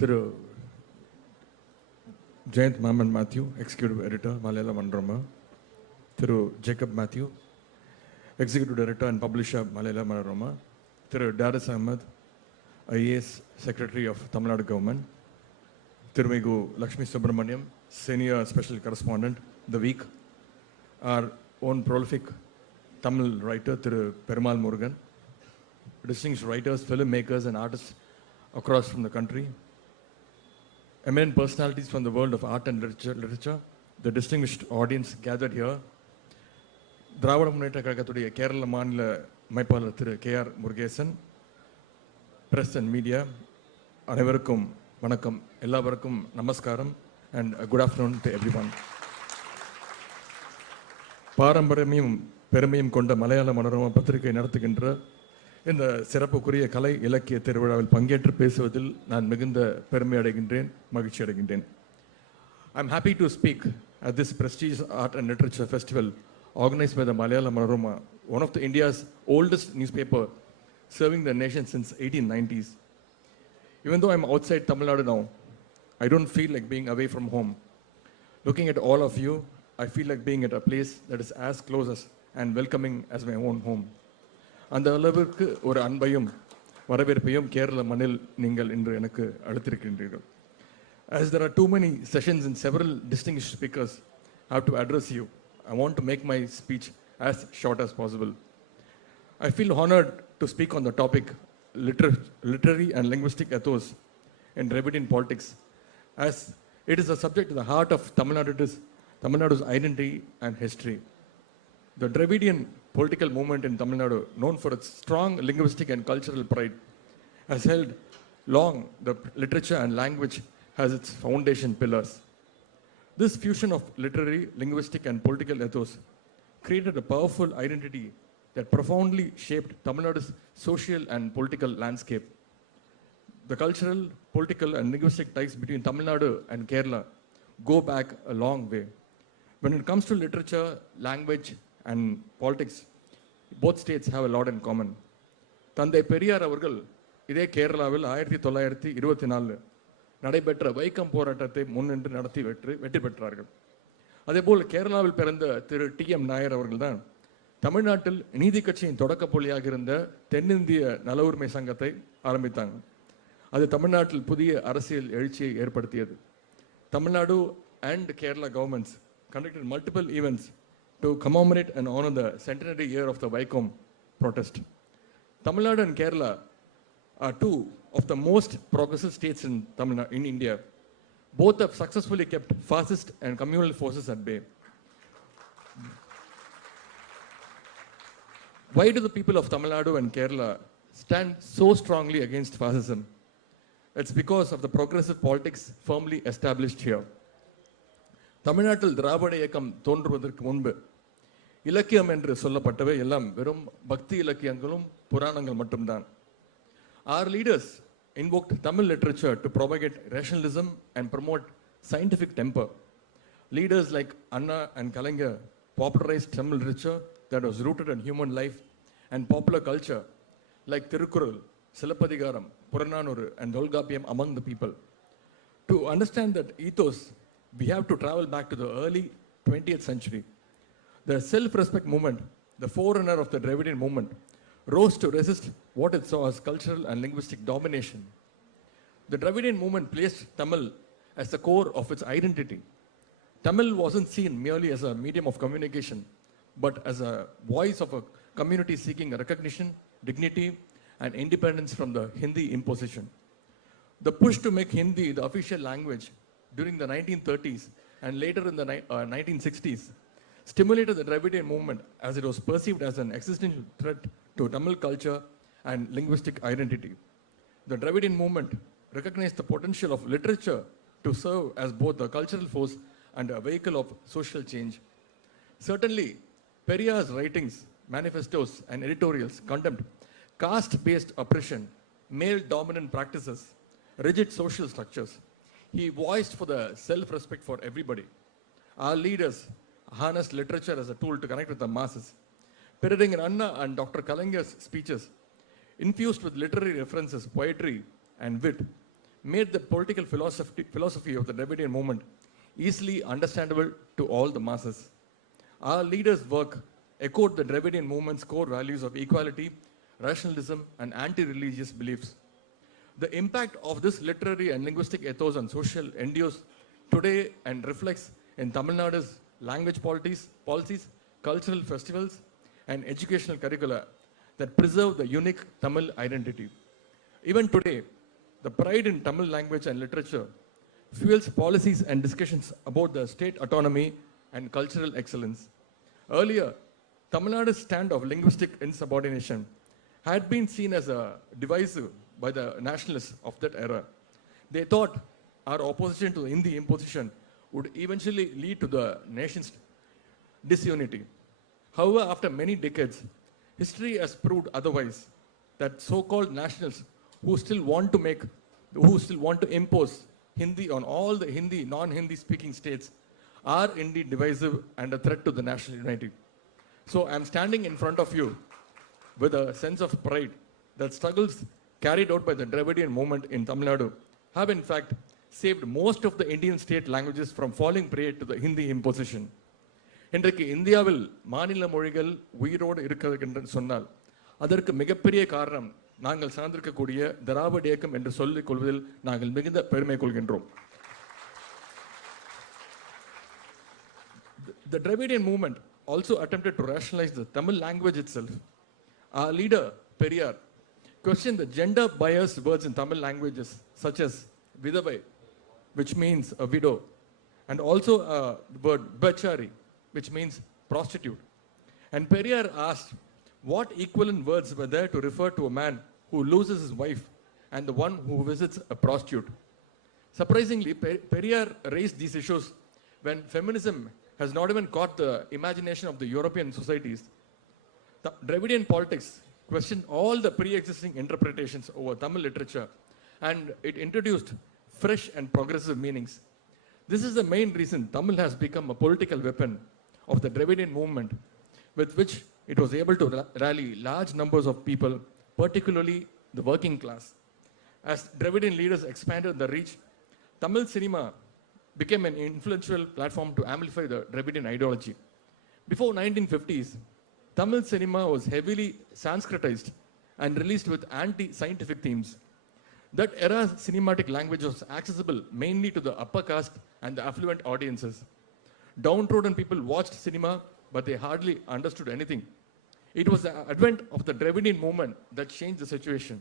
Thiru Jayant Maman Matthew, Executive Editor, Malayala Manorama. Thiru Jacob Matthew, Executive Director and Publisher, Malayala Manorama. Thiru Daris Ahmed, IAS Secretary of Tamil Nadu Government. Thirumigu Lakshmi Subramaniam, Senior Special Correspondent, The Week. Our own prolific Tamil writer, Thiru Perumal Murugan. Distinguished writers, filmmakers and artists across from the country. Eminent personalities from the world of art and literature. The distinguished audience gathered here. Dravada Muneta Kazhakode Kerala Manila Maipalar Thiru K.R. Murugesan. Press and media. Anaivarukkum Vanakkam, Ellavarukkum Namaskaram, and good afternoon to everyone. Paramparayamum Perumayum Konda Malayala Manorama Pathirikai Nadathuginra இந்த சிறப்புக்குரிய கலை இலக்கிய திருவிழாவில் பங்கேற்று பேசுவதில் நான் மிகுந்த பெருமை அடைகின்றேன், மகிழ்ச்சி அடைகின்றேன். I'm happy to speak at this prestigious art and literature festival organized by the Malayala Manorama, one of India's oldest newspaper serving the nation since 1890s. Even though I'm outside Tamil Nadu now, I don't feel like being away from home. Looking at all of you, I feel like being at a place that is as close as and welcoming as my own home. அந்த அளவிற்கு ஒரு அன்பையும் வரவேற்பையும் கேரள மண்ணில் நீங்கள் இன்று எனக்கு அளித்திருக்கின்றீர்கள். As there are too many sessions and several distinguished speakers I have to address you, I want to make my speech as short as possible. I feel honored to speak on the topic literary and linguistic ethos in Dravidian politics, as it is a subject at the heart of Tamil Nadu's identity and history. The Dravidian political movement in Tamil Nadu, known for its strong linguistic and cultural pride, has held long the literature and language as its foundation pillars. This fusion of literary, linguistic and political ethos created a powerful identity that profoundly shaped Tamil Nadu's social and political landscape. The cultural, political and linguistic ties between Tamil Nadu and Kerala go back a long way. When it comes to literature, language and politics, both states have a lot in common. தந்தை பெரியார் அவர்கள் இதே கேரளாவில் 1924 நடைபெற்ற வைக்கம் போராட்டத்தை முன்னின்று நடத்தி வெற்றி பெற்றார்கள். அதேபோல் கேரளாவில் பிறந்த திரு டி.எம். நாயர் அவர்கள் தான் தமிழ்நாட்டில் நீதி கட்சியின் தொடக்க புள்ளியாக இருந்த தென்னிந்திய நல உரிமை சங்கத்தை ஆரம்பித்தாங்க. அது தமிழ்நாட்டில் புதிய அரசியல் எழுச்சியை ஏற்படுத்தியது. Tamil Nadu and Kerala governments conducted multiple events to commemorate and honor the centenary year of the Vaikom protest. Tamil Nadu and Kerala are two of the most progressive states in India. Both have successfully kept fascist and communal forces at bay. Why do the people of Tamil Nadu and Kerala stand so strongly against fascism? It's because of the progressive politics firmly established here. தமிழ்நாட்டில் திராவிட இயக்கம் தோன்றுவதற்கு முன்பு இலக்கியம் என்று சொல்லப்பட்டவை எல்லாம் வெறும் பக்தி இலக்கியங்களும் புராணங்கள் மட்டும்தான். Our leaders invoked Tamil literature to propagate rationalism and promote scientific temper. Leaders like Anna and Kalaignar popularized Tamil literature that was rooted in human life and popular culture, like Tirukkural, Silappadigaram, Purananuru and Dolgapiyam among the people. To understand that ethos, we have to travel back to the early 20th century. The self-respect movement, the forerunner of the Dravidian movement, rose to resist what it saw as cultural and linguistic domination. The Dravidian movement placed Tamil as the core of its identity. Tamil wasn't seen merely as a medium of communication, but as a voice of a community seeking recognition, dignity, and independence from the Hindi imposition. The push to make Hindi the official language during the 1930s and later in the 1960s stimulated the Dravidian movement, as it was perceived as an existential threat to Tamil culture and linguistic identity. The Dravidian movement recognized the potential of literature to serve as both a cultural force and a vehicle of social change. Certainly, Periyar's writings, manifestos and editorials condemned caste-based oppression, male-dominant practices, rigid social structures. He voiced for the self-respect for everybody. Our leaders harnessed literature as a tool to connect with the masses. Perading Anna and Dr. Kalaignar's speeches, infused with literary references, poetry, and wit, made the political philosophy of the Dravidian movement easily understandable to all the masses. Our leaders' work echoed the Dravidian movement's core values of equality, rationalism, and anti-religious beliefs. The impact of this literary and linguistic ethos on social endures today and reflects in Tamil Nadu's language policies, cultural festivals, and educational curricula that preserve the unique Tamil identity. Even today, the pride in Tamil language and literature fuels policies and discussions about the state autonomy and cultural excellence. Earlier, Tamil Nadu's stand of linguistic insubordination had been seen as a divisive by the nationalists of that era. They thought our opposition to Hindi imposition would eventually lead to the nation's disunity. However, after many decades, history has proved otherwise, that so-called nationals who still want to impose Hindi on all the Hindi, non-Hindi speaking states are indeed divisive and a threat to the national unity. So I'm standing in front of you with a sense of pride that struggles carried out by the Dravidian movement in Tamil Nadu have in fact saved most of the Indian state languages from falling prey to the Hindi imposition. இன்றைக்கு இந்தியாவில் மாநில மொழிகள் உயிரோடு இருக்கிறது என்று சொன்னால் அதற்கு மிகப்பெரிய காரணம் நாங்கள் சார்ந்திருக்கக்கூடிய திராவிட இயக்கம் என்று சொல்லிக் கொள்வதில் நாங்கள் மிகுந்த பெருமை கொள்கின்றோம். The Dravidian movement also attempted to rationalize the Tamil language itself. Our leader, Periyar, questioned the gender-biased words in Tamil languages such as vidavai, which means a widow, and also the word bachari, which means prostitute. And Periyar asked what equivalent words were there to refer to a man who loses his wife and the one who visits a prostitute. Surprisingly, Periyar raised these issues when feminism has not even caught the imagination of the European societies. The Dravidian politics questioned all the pre-existing interpretations over Tamil literature, and it introduced fresh and progressive meanings. This is the main reason Tamil has become a political weapon of the Dravidian movement, with which it was able to rally large numbers of people, particularly the working class. As Dravidian leaders expanded the reach, Tamil cinema became an influential platform to amplify the Dravidian ideology. Before 1950s, Tamil cinema was heavily Sanskritized and released with anti-scientific themes. That era's cinematic language was accessible mainly to the upper caste and the affluent audiences. Downtrodden people watched cinema, but they hardly understood anything. It was the advent of the Dravidian movement that changed the situation.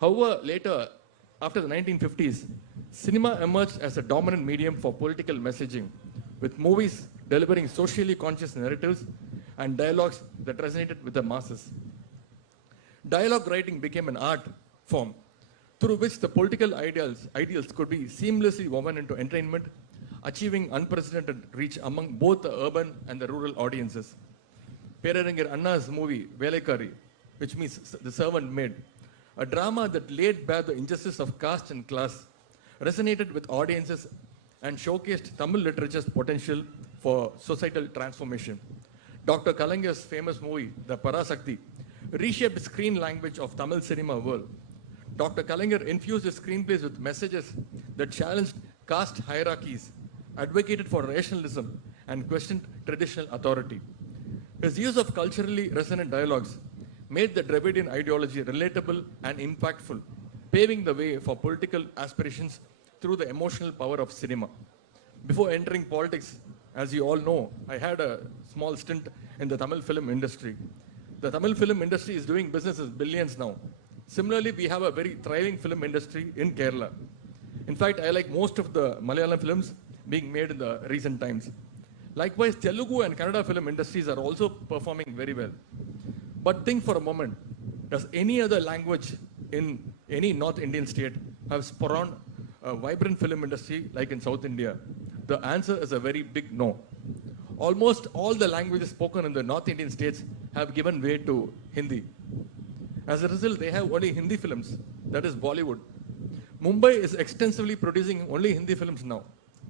However, later, after the 1950s, cinema emerged as a dominant medium for political messaging, with movies delivering socially conscious narratives and dialogues that resonated with the masses. Dialogue writing became an art form through which the political ideals could be seamlessly woven into entertainment, achieving unprecedented reach among both the urban and the rural audiences. Peraringer Anna's movie, Velaikari, which means the servant maid, a drama that laid bare the injustice of caste and class, resonated with audiences and showcased Tamil literature's potential for societal transformation. Dr. Kalangar's famous movie, The Parasakti, reshaped the screen language of Tamil cinema world. Dr. Kalangar infused his screenplays with messages that challenged caste hierarchies, advocated for rationalism, and questioned traditional authority. His use of culturally resonant dialogues made the Dravidian ideology relatable and impactful, paving the way for political aspirations through the emotional power of cinema. Before entering politics, as you all know, I had a small stint in the Tamil film industry. The Tamil film industry is doing business as billions now. Similarly, we have a very thriving film industry in Kerala. In fact, I like most of the Malayalam films being made in the recent times. Likewise, Telugu and Kannada film industries are also performing very well. But think for a moment, does any other language in any North Indian state have spawned a vibrant film industry like in South India? The answer is a very big no. Almost all the languages spoken in the North Indian states have given way to Hindi. As a result, they have only Hindi films, that is Bollywood. Mumbai is extensively producing only Hindi films now,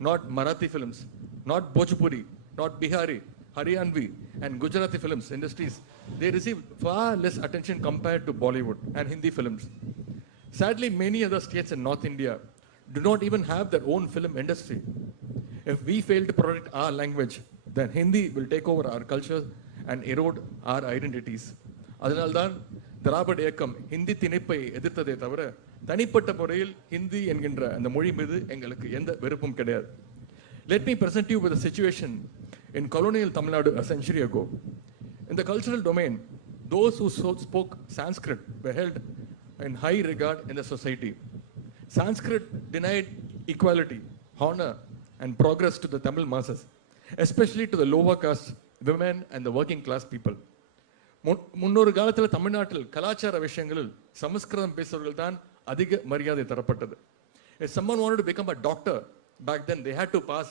not Marathi films, not Bhojpuri, not Bihari, Haryanvi, and Gujarati films industries. They receive far less attention compared to Bollywood and Hindi films. Sadly, many other states in North India do not even have their own film industry. If we fail to protect our language, then Hindi will take over our culture and erode our identities. அதனால்தான் திராவிட இயக்கம் ஹிந்தி திணிப்பை எதிர்த்ததே தவிர தனிப்பட்ட முறையில் ஹிந்தி என்கின்ற அந்த மொழி மீது எங்களுக்கு எந்த வெறுப்பும் கிடையாது. Let me present you with a situation in colonial Tamil Nadu a century ago. In the cultural domain, those who spoke Sanskrit were held in high regard in the society. Sanskrit denied equality, honor, and progress to the Tamil masses, especially to the lower caste, women, and the working class people. முன்னொரு காலத்தில் தமிழ்நாட்டில் கலாச்சார விஷயங்களில் சமஸ்கிருதம் பேசுவர்கள் தான் அதிக மரியாதை தரப்பட்டது. If someone wanted to become a doctor back then, they had to pass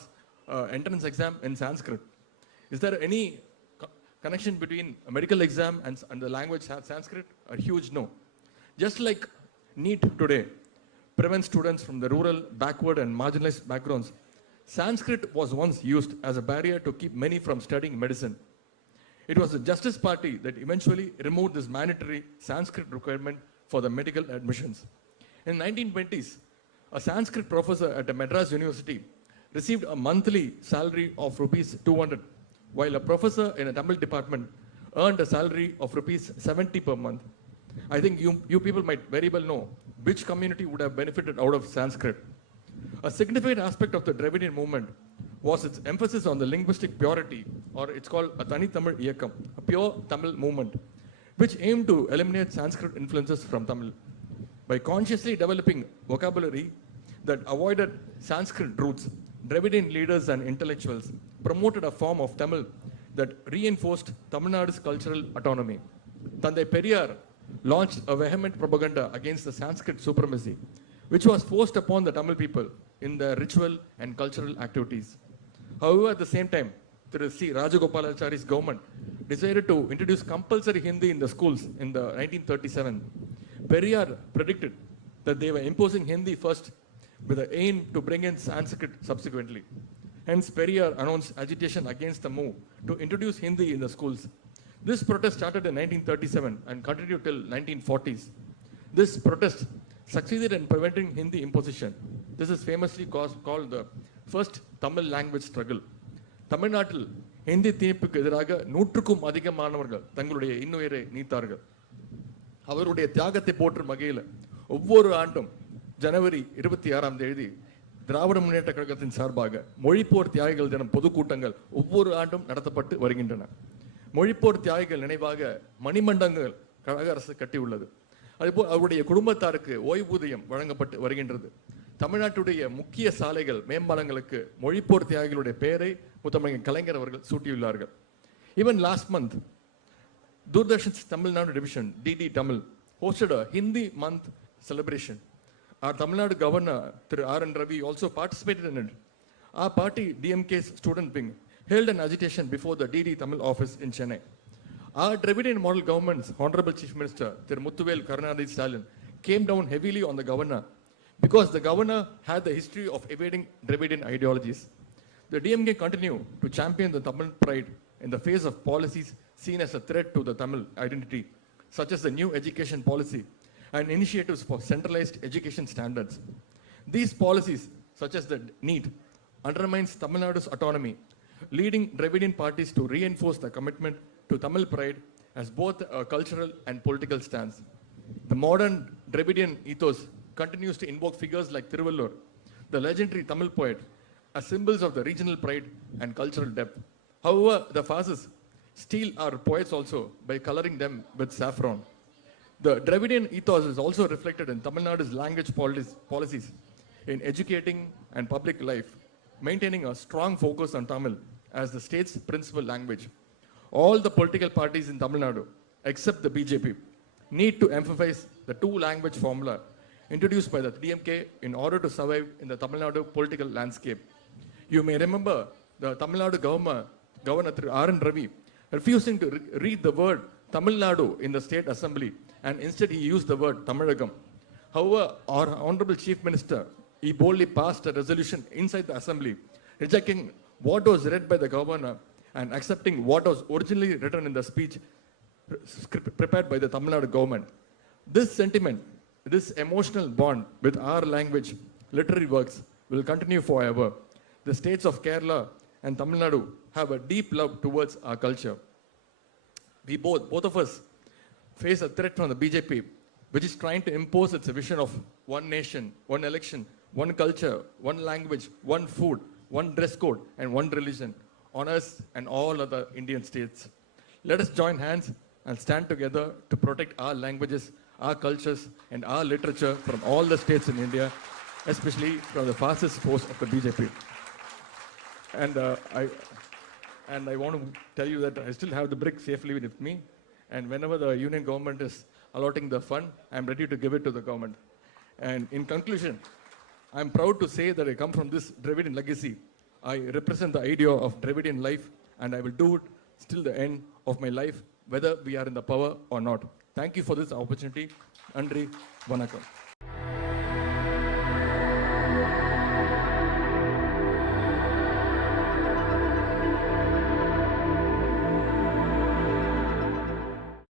entrance exam in Sanskrit. Is there any connection between a medical exam and the language Sanskrit? A huge no. Just like NEET today prevents students from the rural, backward, and marginalized backgrounds, Sanskrit was once used as a barrier to keep many from studying medicine. It was the Justice Party that eventually removed this mandatory Sanskrit requirement for the medical admissions. In the 1920s, a Sanskrit professor at a Madras University received a monthly salary of rupees 200, while a professor in a Tamil department earned a salary of rupees 70 per month. I think you people might very well know which community would have benefited out of Sanskrit. A significant aspect of the Dravidian movement was its emphasis on the linguistic purity, or it's called a Tani Tamil Iyakam, a pure Tamil movement, which aimed to eliminate Sanskrit influences from Tamil. By consciously developing vocabulary that avoided Sanskrit roots, Dravidian leaders and intellectuals promoted a form of Tamil that reinforced Tamil Nadu's cultural autonomy. Thandai Periyar launched a vehement propaganda against the Sanskrit supremacy, which was forced upon the Tamil people in their ritual and cultural activities. However, at the same time, Thiru C. Rajagopalachari's government decided to introduce compulsory Hindi in the schools in the 1937. Periyar predicted that they were imposing Hindi first with the aim to bring in Sanskrit subsequently. Hence, Periyar announced agitation against the move to introduce Hindi in the schools. This protest started in 1937 and continued till 1940s. This protest succeeded in preventing Hindi imposition. This is famously called the first Tamil language struggle. தமிழ்நாட்டில் ஹிந்தி திணிப்புக்கு எதிராக 100க்கும் அதிகமானவர்கள் தங்களுடைய இன்னுயிரை நீத்தார்கள். அவருடைய தியாகத்தை போற்றும் வகையில் ஒவ்வொரு ஆண்டும் ஜனவரி 26ஆம் தேதி திராவிட முன்னேற்ற கழகத்தின் சார்பாக மொழிப்போர் தியாகிகள் தினம் பொதுக்கூட்டங்கள் ஒவ்வொரு ஆண்டும் நடத்தப்பட்டு வருகின்றன. மொழிப்போர் தியாகிகள் நினைவாக மணிமண்டங்கள் கழக அரசு கட்டியுள்ளது. அதேபோல் அவருடைய குடும்பத்தாருக்கு ஓய்வூதியம் வழங்கப்பட்டு வருகின்றது. தமிழ்நாட்டுடைய முக்கிய சாலைகள் மேம்பாலங்களுக்கு மொழிப்போர் தியாகிகளுடைய பெயரை முத்தமிழ் கலைஞர் அவர்கள் சூட்டியுள்ளார்கள். Even last month, Doordarshan's Tamil Nadu division, DD Tamil, hosted a Hindi month celebration. Our Tamil Nadu governor, Thiru R.N. Ravi, also participated in it. Our party, DMK's student wing, held an agitation before the DD Tamil office in Chennai. Our Dravidian model government's Honorable Chief Minister, Thiru Muthuvel Karunanidhi Stalin, came down heavily on the governor because the governor had the history of evading Dravidian ideologies. The DMK continued to champion the Tamil pride in the face of policies seen as a threat to the Tamil identity, such as the new education policy and initiatives for centralized education standards. These policies, such as the NEET, undermines Tamil Nadu's autonomy, leading Dravidian parties to reinforce the commitment to Tamil pride as both a cultural and political stance. The modern Dravidian ethos continues to invoke figures like Thiruvallur, the legendary Tamil poet, as symbols of the regional pride and cultural depth. However, the fascists steal our poets also by coloring them with saffron. The Dravidian ethos is also reflected in Tamil Nadu's language policies in educating and public life, maintaining a strong focus on Tamil as the state's principal language. All the political parties in Tamil Nadu, except the BJP, need to emphasize the two-language formula introduced by the DMK in order to survive in the Tamil Nadu political landscape. You may remember the Tamil Nadu Governor R.N. Ravi refusing to read the word Tamil Nadu in the state assembly, and instead he used the word Tamilagam. However, our Honorable Chief Minister, he boldly passed a resolution inside the assembly, rejecting what was read by the governor and accepting what was originally written in the speech prepared by the Tamil Nadu government. This sentiment This emotional bond with our language, literary works, will continue forever. The states of Kerala and Tamil Nadu have a deep love towards our culture. We both of us, face a threat from the BJP, which is trying to impose its vision of one nation, one election, one culture, one language, one food, one dress code, and one religion on us and all other Indian states. Let us join hands and stand together to protect our languages, our cultures, and our literature from all the states in India, especially from the fascist force of the BJP. And I want to tell you that I still have the brick safely with me, and whenever the union government is allotting the fund, I'm ready to give it to the government. And in conclusion, I'm proud to say that I come from this Dravidian legacy. I represent the idea of Dravidian life, and I will do it till the end of my life, whether we are in the power or not. Thank you for this opportunity. Nandri, Vanakkam.